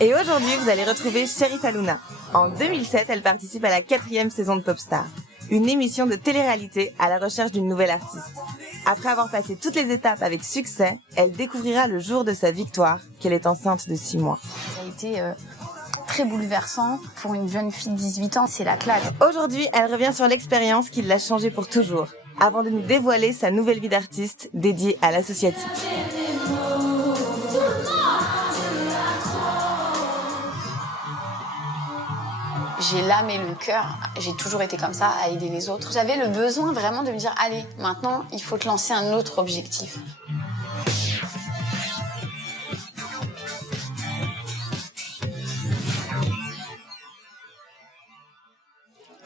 Et aujourd'hui, vous allez retrouver Sherifa Luna. En 2007, elle participe à la 4e saison de Popstar, une émission de télé-réalité à la recherche d'une nouvelle artiste. Après avoir passé toutes les étapes avec succès, elle découvrira le jour de sa victoire qu'elle est enceinte de 6 mois. Ça a été très bouleversant pour une jeune fille de 18 ans, c'est la claque. Aujourd'hui, elle revient sur l'expérience qui l'a changée pour toujours, avant de nous dévoiler sa nouvelle vie d'artiste dédiée à l'associatif. J'ai l'âme et le cœur, j'ai toujours été comme ça, à aider les autres. J'avais le besoin vraiment de me dire, allez, maintenant, il faut te lancer un autre objectif.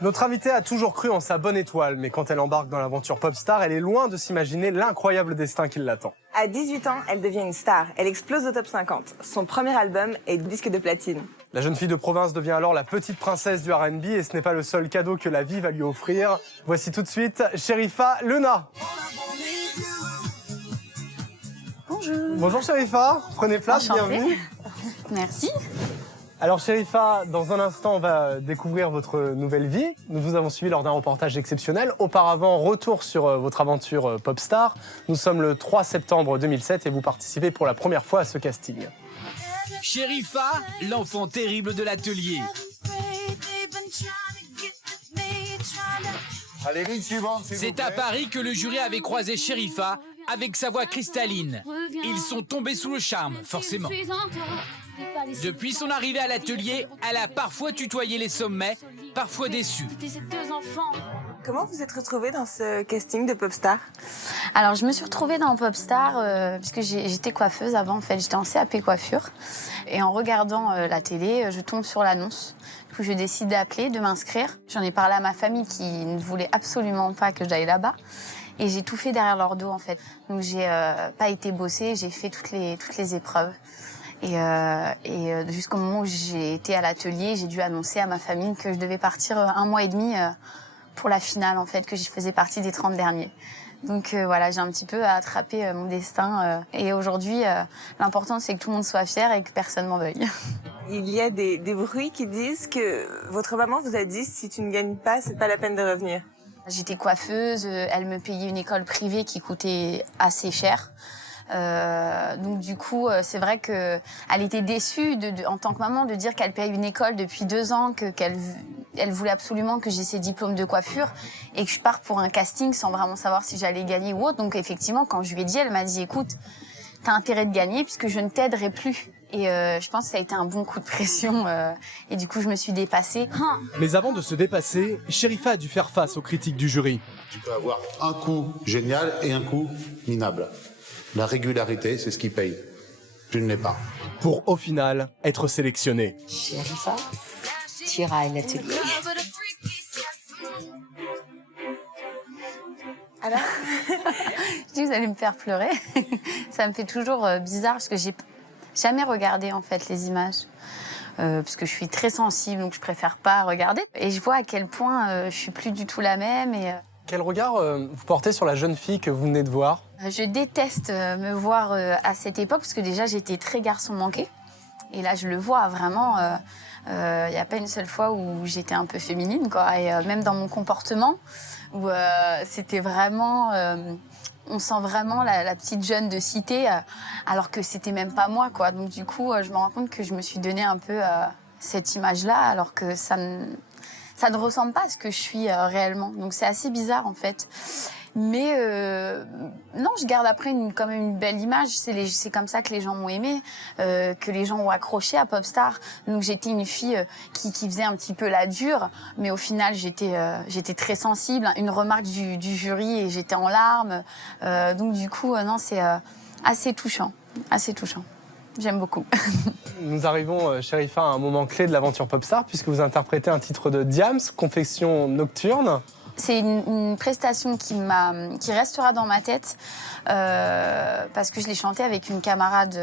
Notre invitée a toujours cru en sa bonne étoile, mais quand elle embarque dans l'aventure Popstar, elle est loin de s'imaginer l'incroyable destin qui l'attend. À 18 ans, elle devient une star. Elle explose au top 50. Son premier album est disque de platine. La jeune fille de province devient alors la petite princesse du R&B et ce n'est pas le seul cadeau que la vie va lui offrir. Voici tout de suite Sherifa Luna. Bonjour. Bonjour Sherifa, prenez place, Enchantée. bienvenue. Merci. Alors Sherifa, dans un instant, on va découvrir votre nouvelle vie. Nous vous avons suivi lors d'un reportage exceptionnel. Auparavant, retour sur votre aventure Popstar. Nous sommes le 3 septembre 2007 et vous participez pour la première fois à ce casting. Sherifa, l'enfant terrible de l'atelier. Allez, ligne suivante, s'il vous C'est plaît. à Paris que le jury avait croisé Sherifa avec sa voix cristalline. Ils sont tombés sous le charme, forcément. Depuis son arrivée à l'atelier, elle a parfois tutoyé les sommets, parfois déçue. Comment vous êtes retrouvée dans ce casting de Popstar? Alors, je me suis retrouvée dans Popstar puisque j'étais coiffeuse avant, en fait. J'étais en CAP coiffure. Et en regardant la télé, je tombe sur l'annonce. Du coup, je décide d'appeler, de m'inscrire. J'en ai parlé à ma famille qui ne voulait absolument pas que j'aille là-bas. Et j'ai tout fait derrière leur dos, en fait. Donc, j'ai pas été bossée, j'ai fait toutes les épreuves. Et jusqu'au moment où j'ai été à l'atelier, j'ai dû annoncer à ma famille que je devais partir 1 mois et demi pour la finale, en fait, que je faisais partie des 30 derniers. Donc voilà, j'ai un petit peu attrapé mon destin. Et aujourd'hui, l'important, c'est que tout le monde soit fier et que personne m'en veuille. Il y a des bruits qui disent que votre maman vous a dit si tu ne gagnes pas, c'est pas la peine de revenir. J'étais coiffeuse, elle me payait une école privée qui coûtait assez cher. Donc du coup, c'est vrai qu'elle était déçue en tant que maman de dire qu'elle paye une école depuis 2 ans, qu'elle voulait absolument que j'ai ses diplômes de coiffure et que je parte pour un casting sans vraiment savoir si j'allais gagner ou autre. Donc effectivement, quand je lui ai dit, elle m'a dit, écoute, t'as intérêt de gagner puisque je ne t'aiderai plus. Et je pense que ça a été un bon coup de pression et du coup, je me suis dépassée. Mais avant de se dépasser, Sherifa a dû faire face aux critiques du jury. Tu peux avoir un coup génial et un coup minable. La régularité, c'est ce qui paye. Tu ne l'es pas. Pour au final être sélectionnée. Sherifa, tu iras à l'atelier. Alors Je dis, vous allez me faire pleurer. Ça me fait toujours bizarre parce que j'ai jamais regardé en fait les images. Parce que je suis très sensible, donc je préfère pas regarder. Et je vois à quel point je suis plus du tout la même. Et, Quel regard vous portez sur la jeune fille que vous venez de voir? je déteste me voir à cette époque parce que déjà j'étais très garçon manqué. Et là je le vois vraiment. Il n'y a pas une seule fois où j'étais un peu féminine, quoi. Et même dans mon comportement, où c'était vraiment... on sent vraiment la petite jeune de cité, alors que c'était même pas moi, quoi. Donc du coup, je me rends compte que je me suis donné un peu cette image-là, alors que ça ne ressemble pas à ce que je suis réellement. Donc c'est assez bizarre, en fait. Mais non, je garde après quand même une belle image. C'est comme ça que les gens m'ont aimée, que les gens ont accroché à Popstar. Donc j'étais une fille qui faisait un petit peu la dure, mais au final j'étais très sensible. Une remarque du jury et j'étais en larmes. Donc du coup, non, c'est assez touchant, assez touchant. J'aime beaucoup. Nous arrivons, Sherifa, à un moment clé de l'aventure Popstar puisque vous interprétez un titre de Diams, Confection nocturne. C'est une prestation qui restera dans ma tête parce que je l'ai chantée avec une camarade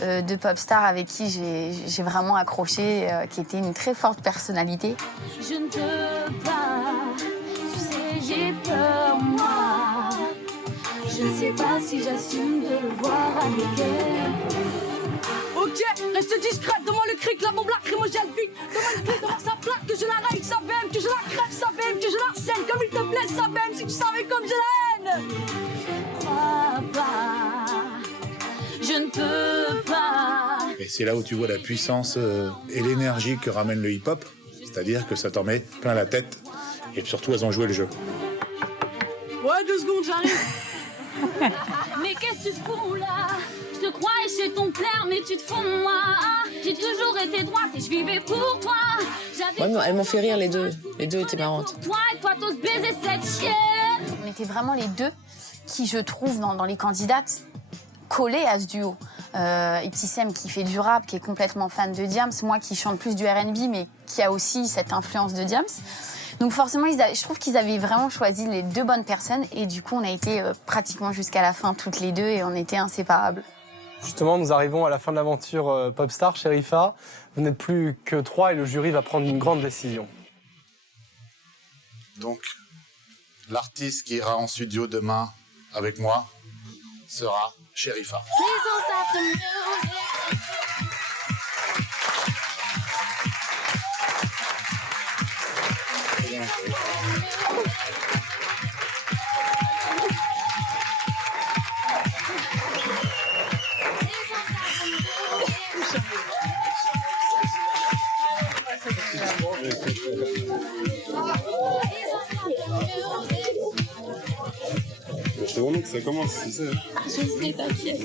de Popstar avec qui j'ai vraiment accroché, qui était une très forte personnalité. Je ne peux pas, tu sais, j'ai peur, moi. Je ne sais pas si j'assume de le voir avec elle. Ok, yeah. Reste discrète, demande le cric, la bombe lacrymogène vite. Demande le cric, demande sa plaque, que je la règle, ça bème, que je la crève, ça bème, que je la harcèle, comme il te plaît, ça bème, si tu savais comme je l'aime. Crois pas, je ne peux pas. Et c'est là où tu vois la puissance et l'énergie que ramène le hip-hop. C'est-à-dire que ça t'en met plein la tête. Et surtout, elles ont joué le jeu. Ouais, 2 secondes, j'arrive. Mais qu'est-ce que tu fous là? Je te croyais chez ton père, mais tu te fous de moi. J'ai toujours été droite et je vivais pour toi. Ouais, elles m'ont fait rire les deux. Les deux étaient marrantes. Toi et toi, t'oses baiser cette chienne. On était vraiment les deux qui, je trouve, dans les candidates, collés à ce duo. Ibtissem qui fait du rap, qui est complètement fan de Diams, moi qui chante plus du R&B, mais qui a aussi cette influence de Diams. Donc forcément, je trouve qu'ils avaient vraiment choisi les deux bonnes personnes et du coup, on a été pratiquement jusqu'à la fin toutes les deux et on était inséparables. Justement, nous arrivons à la fin de l'aventure Popstar, Sherifa. Vous n'êtes plus que 3 et le jury va prendre une grande décision. Donc, l'artiste qui ira en studio demain avec moi sera Sherifa. C'est vraiment que ça commence, c'est ça. Je sais, t'inquiète.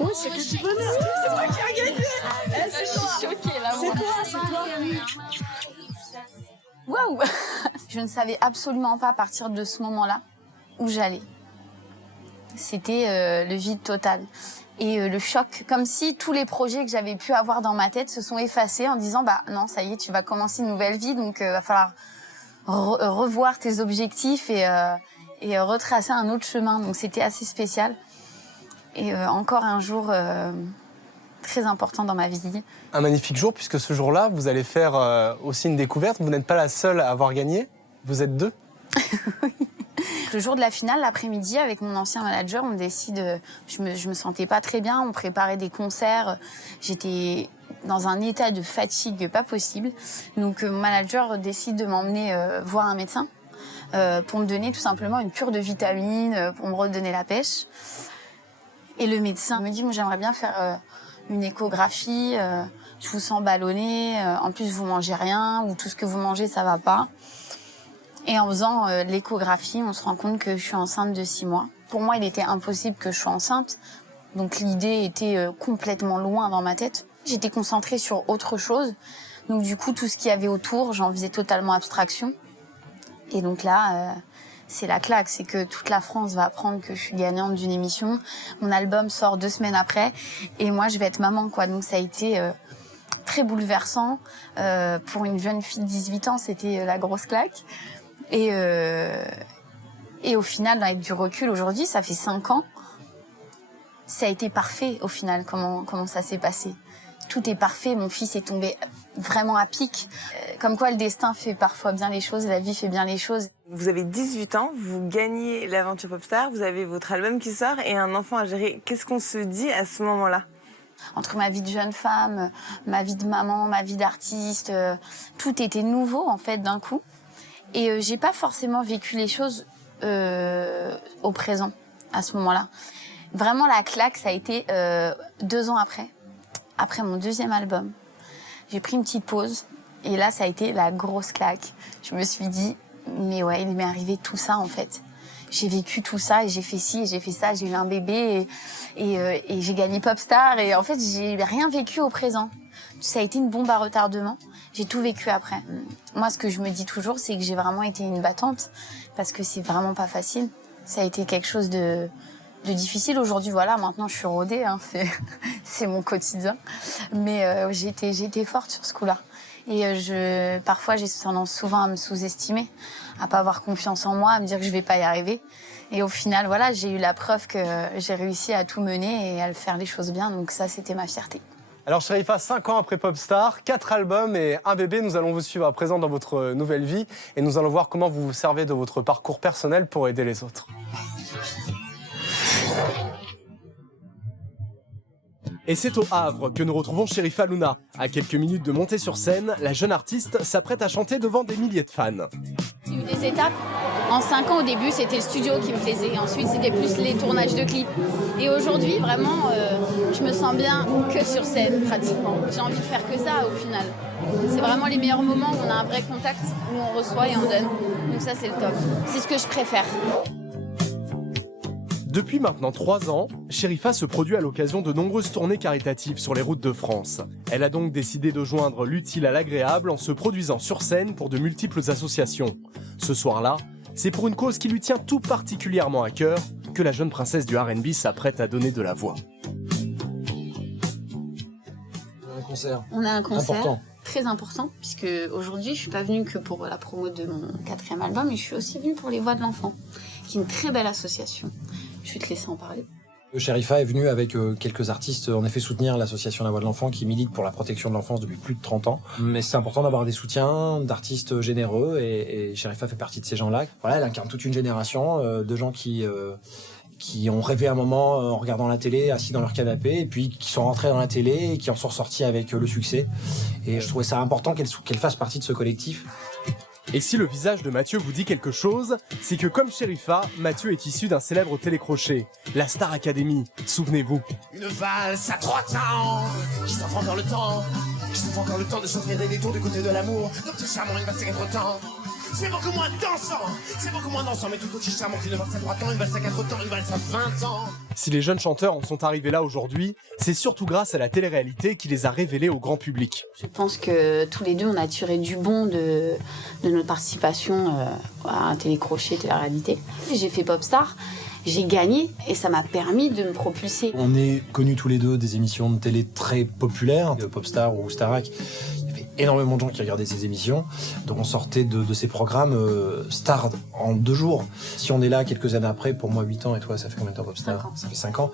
Oh, c'est que du bonheur. C'est moi qui ai gagné. Je suis choquée là. C'est toi. Waouh. Je ne savais absolument pas à partir de ce moment-là où j'allais. C'était le vide total. Et le choc, comme si tous les projets que j'avais pu avoir dans ma tête se sont effacés en disant bah non, ça y est, tu vas commencer une nouvelle vie, donc va falloir revoir tes objectifs et retracer un autre chemin. Donc c'était assez spécial. Et encore un jour très important dans ma vie. Un magnifique jour, puisque ce jour-là, vous allez faire aussi une découverte. Vous n'êtes pas la seule à avoir gagné, vous êtes 2. Oui. Le jour de la finale, l'après-midi, avec mon ancien manager, on décide. Je me sentais pas très bien. On préparait des concerts. J'étais dans un état de fatigue pas possible. Donc mon manager décide de m'emmener voir un médecin pour me donner tout simplement une cure de vitamines, pour me redonner la pêche. Et le médecin me dit moi j'aimerais bien faire une échographie. Je vous sens ballonné. En plus vous mangez rien ou tout ce que vous mangez ça va pas. Et en faisant l'échographie, on se rend compte que je suis enceinte de 6 mois. Pour moi, il était impossible que je sois enceinte. Donc l'idée était complètement loin dans ma tête. J'étais concentrée sur autre chose. Donc du coup, tout ce qu'il y avait autour, j'en faisais totalement abstraction. Et donc là, c'est la claque. C'est que toute la France va apprendre que je suis gagnante d'une émission. Mon album sort 2 semaines après. Et moi, je vais être maman, quoi. Donc ça a été très bouleversant. Pour une jeune fille de 18 ans, c'était la grosse claque. Et au final, avec du recul, aujourd'hui, ça fait 5 ans, ça a été parfait au final, comment ça s'est passé. Tout est parfait, mon fils est tombé vraiment à pic. Comme quoi, le destin fait parfois bien les choses, la vie fait bien les choses. Vous avez 18 ans, vous gagnez l'aventure Popstar, vous avez votre album qui sort et un enfant à gérer. Qu'est-ce qu'on se dit à ce moment-là ? Entre ma vie de jeune femme, ma vie de maman, ma vie d'artiste, tout était nouveau en fait d'un coup. Et j'ai pas forcément vécu les choses au présent, à ce moment-là. Vraiment, la claque, ça a été 2 ans après mon 2e album. J'ai pris une petite pause, et là, ça a été la grosse claque. Je me suis dit, mais ouais, il m'est arrivé tout ça, en fait. J'ai vécu tout ça, et j'ai fait ci, et j'ai fait ça, j'ai eu un bébé, et j'ai gagné Popstar, et en fait, j'ai rien vécu au présent. Ça a été une bombe à retardement. J'ai tout vécu après. Moi, ce que je me dis toujours, c'est que j'ai vraiment été une battante parce que c'est vraiment pas facile. Ça a été quelque chose de difficile. Aujourd'hui, voilà, maintenant, je suis rodée. Hein, c'est mon quotidien. Mais j'ai été forte sur ce coup-là. Et parfois, j'ai tendance souvent à me sous-estimer, à pas avoir confiance en moi, à me dire que je vais pas y arriver. Et au final, voilà, j'ai eu la preuve que j'ai réussi à tout mener et à faire les choses bien. Donc ça, c'était ma fierté. Alors Sherifa, 5 ans après Popstar, 4 albums et un bébé, nous allons vous suivre à présent dans votre nouvelle vie et nous allons voir comment vous vous servez de votre parcours personnel pour aider les autres. Et c'est au Havre que nous retrouvons Sherifa Luna. À quelques minutes de montée sur scène, la jeune artiste s'apprête à chanter devant des milliers de fans. Il y a eu des étapes. En 5 ans, au début, c'était le studio qui me plaisait. Ensuite, c'était plus les tournages de clips. Et aujourd'hui, vraiment, je me sens bien que sur scène, pratiquement. J'ai envie de faire que ça, au final. C'est vraiment les meilleurs moments où on a un vrai contact, où on reçoit et on donne. Donc ça, c'est le top. C'est ce que je préfère. Depuis maintenant 3 ans, Sherifa se produit à l'occasion de nombreuses tournées caritatives sur les routes de France. Elle a donc décidé de joindre l'utile à l'agréable en se produisant sur scène pour de multiples associations. Ce soir-là, c'est pour une cause qui lui tient tout particulièrement à cœur que la jeune princesse du R&B s'apprête à donner de la voix. On a un concert important. très important, puisque aujourd'hui, je suis pas venue que pour la promo de mon 4e album, mais je suis aussi venue pour les Voix de l'Enfant, qui est une très belle association. Je vais te laisser en parler. Sherifa est venue avec quelques artistes, en effet, soutenir l'association La Voix de l'Enfant qui milite pour la protection de l'enfance depuis plus de 30 ans. Mais c'est important d'avoir des soutiens, d'artistes généreux et Sherifa fait partie de ces gens-là. Voilà, elle incarne toute une génération de gens qui ont rêvé un moment en regardant la télé, assis dans leur canapé, et puis qui sont rentrés dans la télé et qui en sont ressortis avec le succès. Et je trouvais ça important qu'elle fasse partie de ce collectif. Et si le visage de Mathieu vous dit quelque chose, c'est que comme Sherifa, Mathieu est issu d'un célèbre télécrochet, la Star Academy, souvenez-vous. Une valse à 3 temps, qui s'offre encore le temps, qui s'offre encore le temps de s'offrir des détours du côté de l'amour. Notre charmant, une valse à 4 temps. C'est beaucoup moins dansant, mais tout aussi charmant qu'une valse à 3 temps, une valse à 4 temps, une valse à 20 ans. Si les jeunes chanteurs en sont arrivés là aujourd'hui, c'est surtout grâce à la télé-réalité qui les a révélés au grand public. Je pense que tous les deux, on a tiré du bon de notre participation à un télécrochet, télé-réalité. J'ai fait Popstar, j'ai gagné et ça m'a permis de me propulser. On est connus tous les deux des émissions de télé très populaires, Popstar ou Starac. Énormément de gens qui regardaient ces émissions, donc on sortait de ces programmes stars en 2 jours. Si on est là quelques années après, pour moi 8 ans, et toi ça fait combien de temps Popstar? Ça fait 5 ans.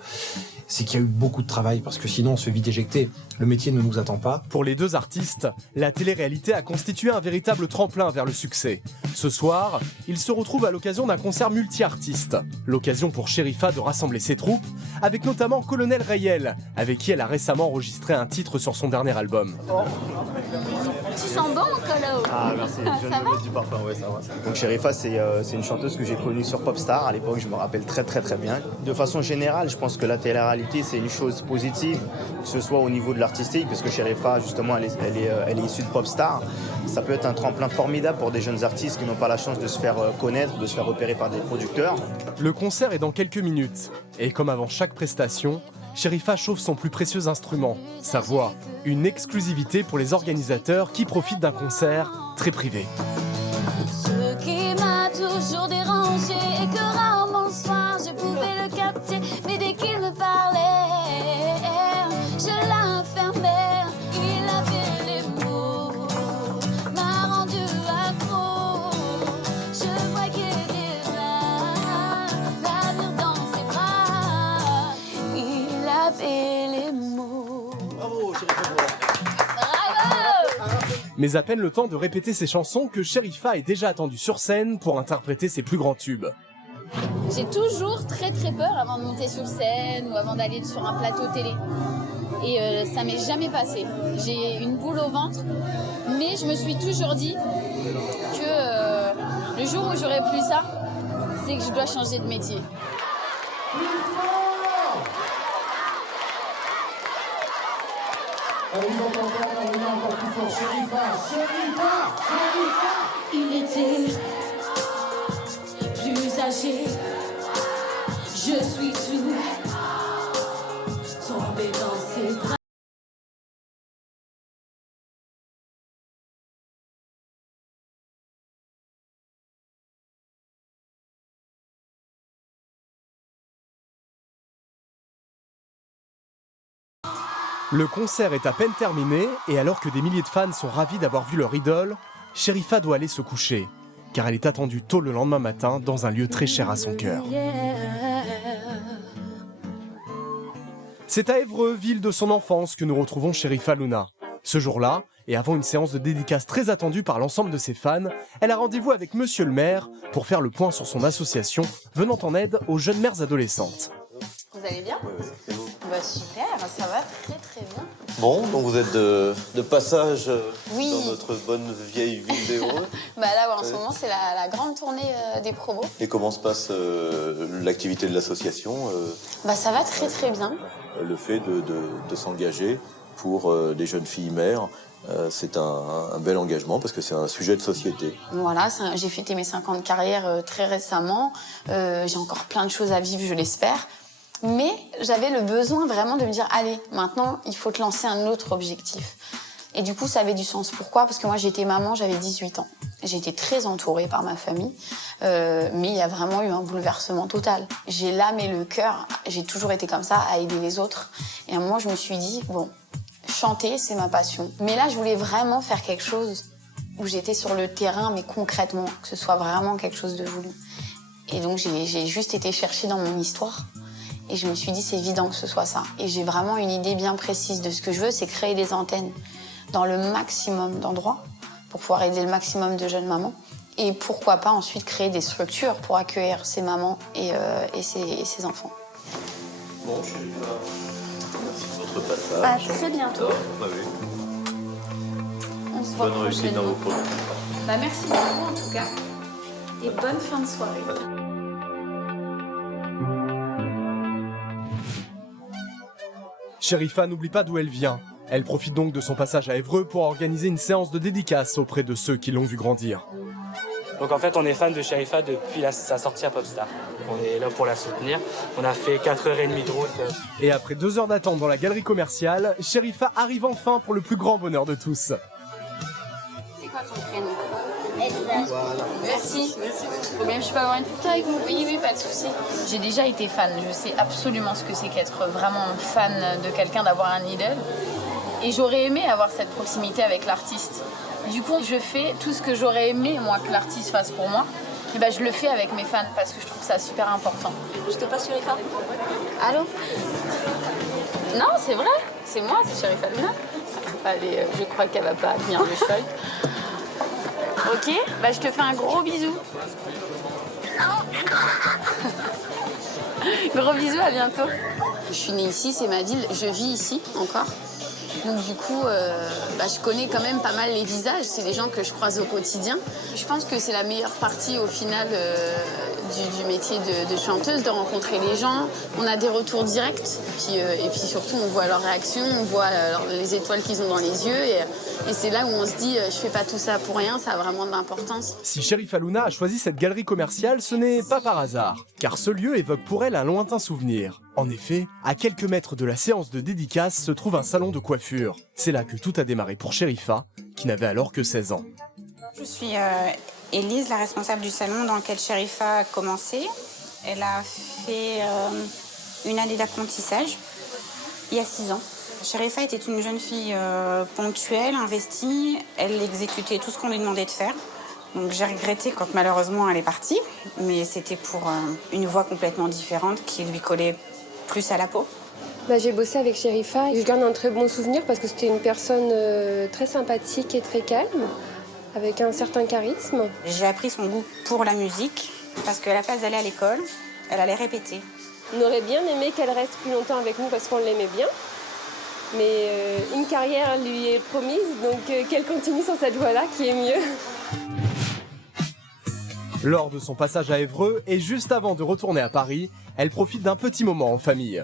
C'est qu'il y a eu beaucoup de travail, parce que sinon on se fait vite éjecter. Le métier ne nous attend pas. Pour les deux artistes, la télé-réalité a constitué un véritable tremplin vers le succès. Ce soir, ils se retrouvent à l'occasion d'un concert multi-artistes. L'occasion pour Sherifa de rassembler ses troupes, avec notamment Colonel Rayel, avec qui elle a récemment enregistré un titre sur son dernier album. Tu sens bon, Colo? Ah merci, je ne me dis pas, ouais ça va. Donc Sherifa, c'est une chanteuse que j'ai connue sur Popstar, à l'époque je me rappelle très bien. De façon générale, je pense que la télé-réalité c'est une chose positive, que ce soit au niveau de l'artistique, parce que Sherifa justement elle est issue de Popstar. Ça peut être un tremplin formidable pour des jeunes artistes qui n'ont pas la chance de se faire connaître, de se faire repérer par des producteurs. Le concert est dans quelques minutes, et comme avant chaque prestation, Sherifa chauffe son plus précieux instrument, sa voix. Une exclusivité pour les organisateurs qui profitent d'un concert très privé. Ce qui m'a toujours dérangé et que rarement le soir je pouvais le capter, mais dès qu'il me parlait, je l'enfermais. Il avait les mots, m'a rendu accro. Je voyais déjà l'avenir dans ses bras. Il avait les mots. Bravo, Sherifa. Mais à peine le temps de répéter ses chansons que Sherifa est déjà attendue sur scène pour interpréter ses plus grands tubes. J'ai toujours très peur avant de monter sur scène ou avant d'aller sur un plateau télé. Et ça m'est jamais passé. J'ai une boule au ventre, mais je me suis toujours dit que le jour où j'aurai plus ça, c'est que je dois changer de métier. Il était plus âgé, je suis tout tombé dans ses bras. Le concert est à peine terminé et alors que des milliers de fans sont ravis d'avoir vu leur idole, Sherifa doit aller se coucher, car elle est attendue tôt le lendemain matin dans un lieu très cher à son cœur. C'est à Évreux, ville de son enfance, que nous retrouvons Sherifa Luna. Ce jour-là, et avant une séance de dédicace très attendue par l'ensemble de ses fans, elle a rendez-vous avec Monsieur le maire pour faire le point sur son association venant en aide aux jeunes mères adolescentes. Vous allez bien? Bah super, ça va très bien. Bon, donc vous êtes de passage Oui. dans notre bonne vieille ville d'Évreux. Bah là, en ce moment, c'est la grande tournée des promos. Et comment se passe l'activité de l'association Bah ça va très bien. Le fait de s'engager pour des jeunes filles mères, c'est un bel engagement parce que c'est un sujet de société. Voilà, j'ai fêté mes 5 ans de carrière très récemment. J'ai encore plein de choses à vivre, je l'espère. Mais j'avais le besoin vraiment de me dire, allez, maintenant, il faut te lancer un autre objectif. Et du coup, ça avait du sens. Pourquoi? Parce que moi, j'étais maman, j'avais 18 ans. J'ai été très entourée par ma famille, mais il y a vraiment eu un bouleversement total. J'ai l'âme et le cœur, j'ai toujours été comme ça, à aider les autres. Et à un moment, je me suis dit, bon, chanter, c'est ma passion. Mais là, je voulais vraiment faire quelque chose où j'étais sur le terrain, mais concrètement, que ce soit vraiment quelque chose de voulu. Et donc, j'ai juste été chercher dans mon histoire. Et je me suis dit, c'est évident que ce soit ça. Et j'ai vraiment une idée bien précise de ce que je veux, c'est créer des antennes dans le maximum d'endroits pour pouvoir aider le maximum de jeunes mamans. Et pourquoi pas ensuite créer des structures pour accueillir ces mamans et ces enfants. Bon, Sherifa, merci de votre passage. À très bientôt. Bah oui. On se voit Bonne réussite dans vos projets. Bah merci beaucoup en tout cas. Et bonne fin de soirée. Sherifa n'oublie pas d'où elle vient. Elle profite donc de son passage à Évreux pour organiser une séance de dédicace auprès de ceux qui l'ont vu grandir. Donc en fait, on est fan de Sherifa depuis sa sortie à Popstar. On est là pour la soutenir. On a fait 4h30 de route. Et après 2 heures d'attente dans la galerie commerciale, Sherifa arrive enfin pour le plus grand bonheur de tous. C'est quoi ton prénom? Voilà. Merci. Combien je peux avoir une photo avec vous? Oui, pas de souci. J'ai déjà été fan. Je sais absolument ce que c'est qu'être vraiment fan de quelqu'un, d'avoir un idole. Et j'aurais aimé avoir cette proximité avec l'artiste. Du coup, je fais tout ce que j'aurais aimé, moi, que l'artiste fasse pour moi. Et ben, je le fais avec mes fans parce que je trouve ça super important. Je te passe Sherifa. Allô? Non, c'est vrai. C'est moi, c'est Sherifa Luna. Allez, je crois qu'elle va pas tenir le choc. Ok, bah je te fais un gros bisou. Gros bisou, à bientôt. Je suis née ici, c'est ma ville, je vis ici encore. Donc du coup, je connais quand même pas mal les visages, c'est des gens que je croise au quotidien. Je pense que c'est la meilleure partie au final du métier de chanteuse, de rencontrer les gens. On a des retours directs, et puis surtout on voit leurs réactions, on voit les étoiles qu'ils ont dans les yeux. Et c'est là où on se dit, je fais pas tout ça pour rien, ça a vraiment de l'importance. Si Sherifa Luna a choisi cette galerie commerciale, ce n'est pas par hasard, car ce lieu évoque pour elle un lointain souvenir. En effet, à quelques mètres de la séance de dédicace se trouve un salon de coiffure. C'est là que tout a démarré pour Sherifa, qui n'avait alors que 16 ans. Je suis Élise, la responsable du salon dans lequel Sherifa a commencé. Elle a fait une année d'apprentissage il y a 6 ans. Sherifa était une jeune fille ponctuelle, investie. Elle exécutait tout ce qu'on lui demandait de faire. Donc j'ai regretté quand malheureusement elle est partie, mais c'était pour une voix complètement différente qui lui collait plus à la peau. J'ai bossé avec Sherifa et je garde un très bon souvenir parce que c'était une personne très sympathique et très calme, avec un certain charisme. J'ai appris son goût pour la musique parce qu'à la place d'aller à l'école, elle allait répéter. On aurait bien aimé qu'elle reste plus longtemps avec nous parce qu'on l'aimait bien. Mais une carrière lui est promise, donc qu'elle continue sur cette voie-là qui est mieux. Lors de son passage à Évreux et juste avant de retourner à Paris, elle profite d'un petit moment en famille.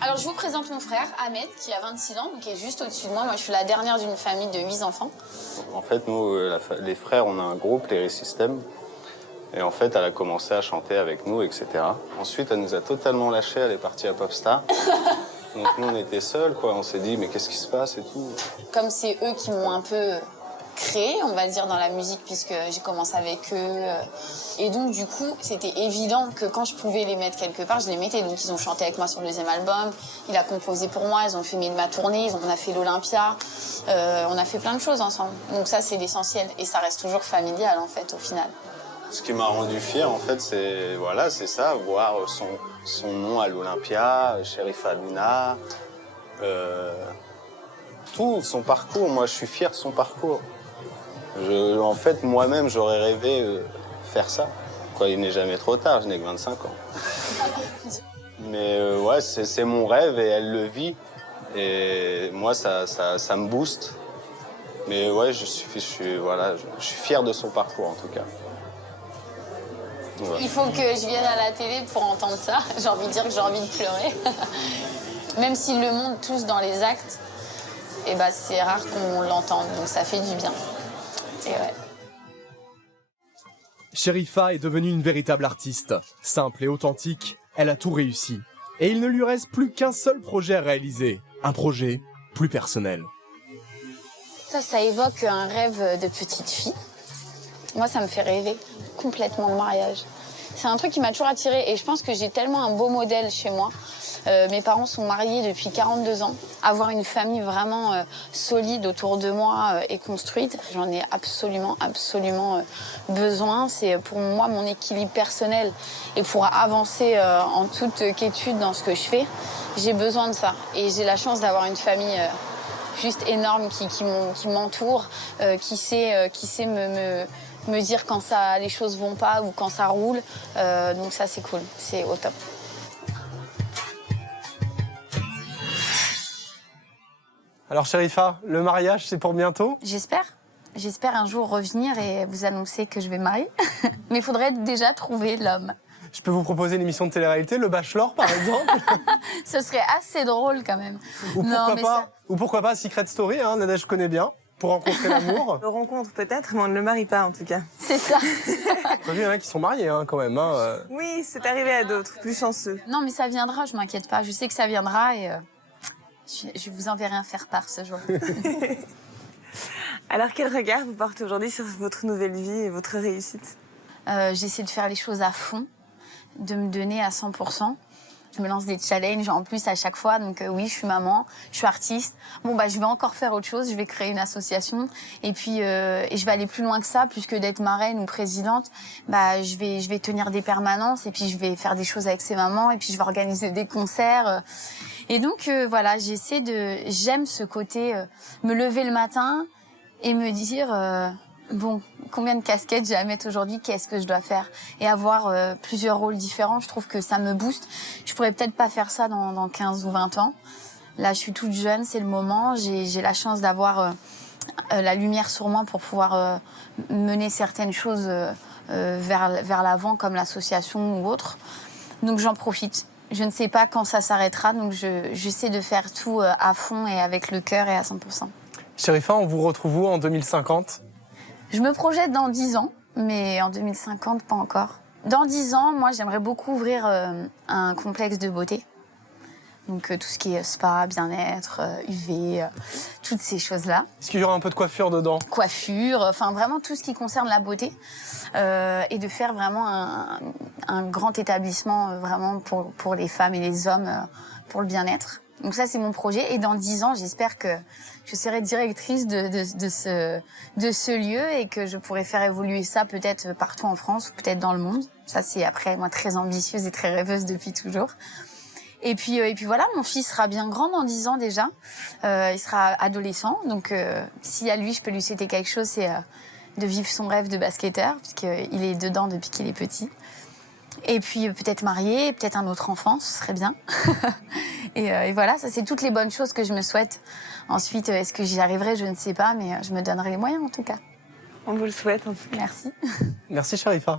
Alors je vous présente mon frère, Ahmed, qui a 26 ans, donc qui est juste au-dessus de moi. Moi, je suis la dernière d'une famille de 8 enfants. En fait, nous, les frères, on a un groupe, les System. Et en fait, elle a commencé à chanter avec nous, etc. Ensuite, elle nous a totalement lâchés, elle est partie à Popstar. Donc nous, on était seuls, quoi. On s'est dit, mais qu'est-ce qui se passe et tout. Comme c'est eux qui m'ont un peu créé, on va dire, dans la musique, puisque j'ai commencé avec eux. Et donc, du coup, c'était évident que quand je pouvais les mettre quelque part, je les mettais. Donc, ils ont chanté avec moi sur le deuxième album. Il a composé pour moi, ils ont fait ma tournée, on a fait l'Olympia. On a fait plein de choses ensemble. Donc ça, c'est l'essentiel. Et ça reste toujours familial, en fait, au final. Ce qui m'a rendu fier, en fait, c'est voilà, c'est ça, voir son nom à l'Olympia, Sherifa Aluna, tout son parcours. Moi, je suis fier de son parcours. En fait, moi-même, j'aurais rêvé faire ça. Quoi, il n'est jamais trop tard, je n'ai que 25 ans. Mais ouais, c'est mon rêve et elle le vit. Et moi, ça me booste. Mais ouais, je suis fier de son parcours, en tout cas. Ouais. Il faut que je vienne à la télé pour entendre ça. J'ai envie de dire que j'ai envie de pleurer. Même s'ils le montrent tous dans les actes, et bah, c'est rare qu'on l'entende, donc ça fait du bien. Et ouais. Sherifa est devenue une véritable artiste. Simple et authentique, elle a tout réussi. Et il ne lui reste plus qu'un seul projet à réaliser. Un projet plus personnel. Ça évoque un rêve de petite fille. Moi, ça me fait rêver complètement le mariage. C'est un truc qui m'a toujours attirée et je pense que j'ai tellement un beau modèle chez moi. Mes parents sont mariés depuis 42 ans. Avoir une famille vraiment solide autour de moi et construite, j'en ai absolument besoin. C'est pour moi mon équilibre personnel et pour avancer en toute quiétude dans ce que je fais, j'ai besoin de ça. Et j'ai la chance d'avoir une famille juste énorme qui m'entoure, qui sait me dire quand les choses vont pas ou quand ça roule. Donc ça, c'est cool, c'est au top. Alors Sherifa, le mariage, c'est pour bientôt? J'espère. J'espère un jour revenir et vous annoncer que je vais me marier. Mais il faudrait déjà trouver l'homme. Je peux vous proposer une émission de télé-réalité, Le Bachelor, par exemple? Ce serait assez drôle, quand même. Ou pourquoi pas Secret Story, hein, Nadège connaît bien, pour rencontrer l'amour. On le rencontre peut-être, mais on ne le marie pas, en tout cas. C'est ça. T'as vu, il y en a qui sont mariés, hein, quand même. Hein. Oui, c'est arrivé à d'autres, plus chanceux. Non, mais ça viendra, je m'inquiète pas. Je sais que ça viendra et je vous enverrai un faire-part ce jour. Alors, quel regard vous portez aujourd'hui sur votre nouvelle vie et votre réussite? J'essaie de faire les choses à fond, de me donner à 100%. Je me lance des challenges en plus à chaque fois. Donc oui, je suis maman, je suis artiste. Bon, bah, je vais encore faire autre chose. Je vais créer une association. Et puis, et je vais aller plus loin que ça, plus que d'être marraine ou présidente. Bah, je vais tenir des permanences et puis je vais faire des choses avec ces mamans. Et puis, je vais organiser des concerts. Et donc, voilà, j'aime ce côté, me lever le matin et me dire... Bon, combien de casquettes j'ai à mettre aujourd'hui? Qu'est-ce que je dois faire? Et avoir plusieurs rôles différents, je trouve que ça me booste. Je pourrais peut-être pas faire ça dans 15 ou 20 ans. Là, je suis toute jeune, c'est le moment. J'ai la chance d'avoir la lumière sur moi pour pouvoir mener certaines choses vers l'avant, comme l'association ou autre. Donc, j'en profite. Je ne sais pas quand ça s'arrêtera, donc j'essaie de faire tout à fond et avec le cœur et à 100%. Sherifa, on vous retrouve où en 2050? Je me projette dans 10 ans, mais en 2050, pas encore. Dans 10 ans, moi, j'aimerais beaucoup ouvrir un complexe de beauté. Donc, tout ce qui est spa, bien-être, UV, toutes ces choses-là. Est-ce qu'il y aura un peu de coiffure dedans? Coiffure, enfin, vraiment tout ce qui concerne la beauté. Et de faire vraiment un grand établissement vraiment pour les femmes et les hommes, pour le bien-être. Donc ça, c'est mon projet. Et dans 10 ans, j'espère que je serai directrice de ce lieu et que je pourrai faire évoluer ça peut-être partout en France ou peut-être dans le monde. Ça, c'est après, moi, très ambitieuse et très rêveuse depuis toujours. Et puis voilà, mon fils sera bien grand dans 10 ans déjà. Il sera adolescent. Donc, si à lui, je peux lui souhaiter quelque chose, c'est de vivre son rêve de basketteur, puisqu'il est dedans depuis qu'il est petit. Et puis peut-être marié, peut-être un autre enfant, ce serait bien. et voilà, ça c'est toutes les bonnes choses que je me souhaite. Ensuite, est-ce que j'y arriverai? Je ne sais pas, mais je me donnerai les moyens en tout cas. On vous le souhaite en tout cas. Merci. Merci Sherifa.